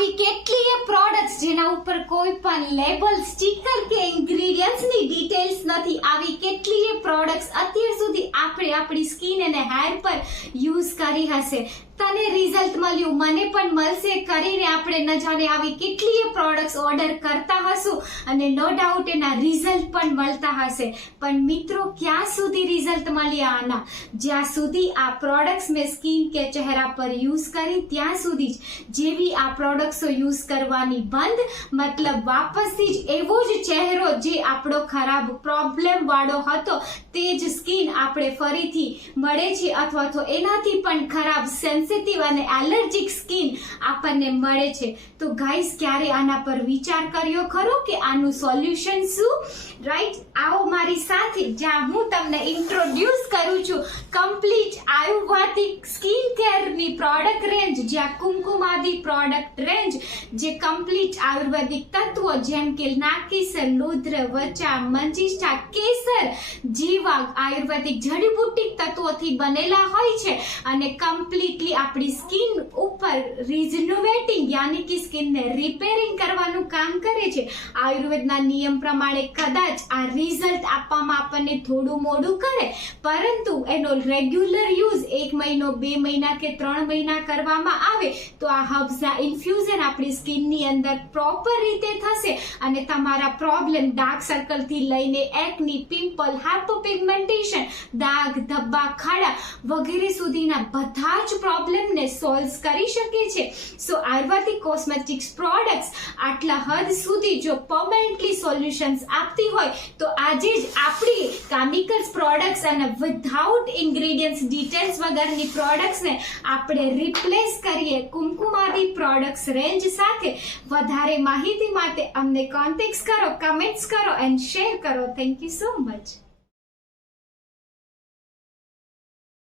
આવી કેટલીય પ્રોડક્ટ્સ જેના ઉપર કોઈ પણ લેબલ, સ્ટીકર કે ઇન્ગ્રેડિયન્ટ્સની ડિટેલ્સ નથી, આવી કેટલીય પ્રોડક્ટ્સ અત્યાર સુધી આપણે આપણી સ્કિન અને હેર પર યુઝ કરી હશે. તને રિઝલ્ટ મળ્યું, મને પણ મળશે કરીને આપણે ન જાણે આવી કેટલીય પ્રોડક્ટ્સ ઓર્ડર કરતા હશું અને નો ડાઉટ એના રિઝલ્ટ પણ મળતા હશે. પણ મિત્રો, ક્યાં સુધી રિઝલ્ટ મળ્યા આના? જ્યાં સુધી આ પ્રોડક્ટ્સ મેં સ્કિન કે ચહેરા પર યુઝ કરી ત્યાં સુધી જ. જેવી આ પ્રોડક્ટ્સો યુઝ કરવાની બંધ, મતલબ વાપસથી જ એવો જ ચહેરો જે આપણો ખરાબ પ્રોબ્લેમ વાળો હતો તે જ સ્કિન આપણે ફરીથી મળે છે, અથવા તો એનાથી પણ ખરાબ સેન્સિટિવ અને એલર્જીક સ્કિન આપણને મળે છે. તો ગાઈસ, ક્યારે આના પર વિચાર કર્યો ખરો કે આનું સોલ્યુશન શું? રાઈટ, આવો મારી સાથે જ્યાં હું તમને ઇન્ટ્રોડ્યુસ કરું છું કમ્પ્લીટ આયુર્વેદિક સ્કિન કેરની પ્રોડક્ટ રેન્જ, જ્યાં કુમકુમાદી પ્રોડક્ટ રેન્જ જે કમ્પ્લીટ આયુર્વેદિક તત્વો જેમ કે નાકેસર, લુદ્ર, વચા, મંજીષ્ઠા, કેસર જેવા આયુર્વેદિક જડીબુટ્ટી તત્વોથી બનેલા હોય છે અને કમ્પ્લીટલી આપણી સ્કિન ઉપર રિજનોવેટિંગ યાની કે સ્કિનને રિપેરિંગ કરવાનું કામ કરે છે. આયુર્વેદના નિયમ પ્રમાણે કદાચ આ રિઝલ્ટ આપવામાં આપણને થોડું મોડું કરે, પરંતુ એનો રેગ્યુલર યુઝ 1 મહિનો, 2 મહિના કે 3 મહિના કરવામાં આવે તો આ હર્બ્સના ઇન્ફ્યુઝન આપણી સ્કિનની અંદર પ્રોપર રીતે થશે અને તમારા પ્રોબ્લેમ ડાર્ક સર્કલ થી લઈને એકની, પિમ્પલ, હાઇપરપિગમેન્ટેશન, દાગ, ધબ્બા, ખાડા વગેરે સુધીના બધા જ પ્રોબ્લેમને સોલ્વ કરી શકે છે. સો આયુર્વેદિક કોસ્મેટિક્સ પ્રોડક્ટ્સ આટલા હદ સુધી જો પરમેનન્ટલી સોલ્યુશન્સ આપતી હોય તો આજે જ આપણી કેમિકલ્સ પ્રોડક્ટ્સ અને વિધાઉટ ઇન્ગ્રેડિયન્ટ્સ ડિટેલ્સ વગરની પ્રોડક્ટ્સને આપણે રિપ્લેસ કરીએ કુમકુમાદી પ્રોડક્ટ્સ રેન્જ સાથે. વધારે માહિતી માટે અમને કોન્ટેક્ટ કરો, કમેન્ટ્સ કરો એન્ડ શેર કરો. Thank you so much.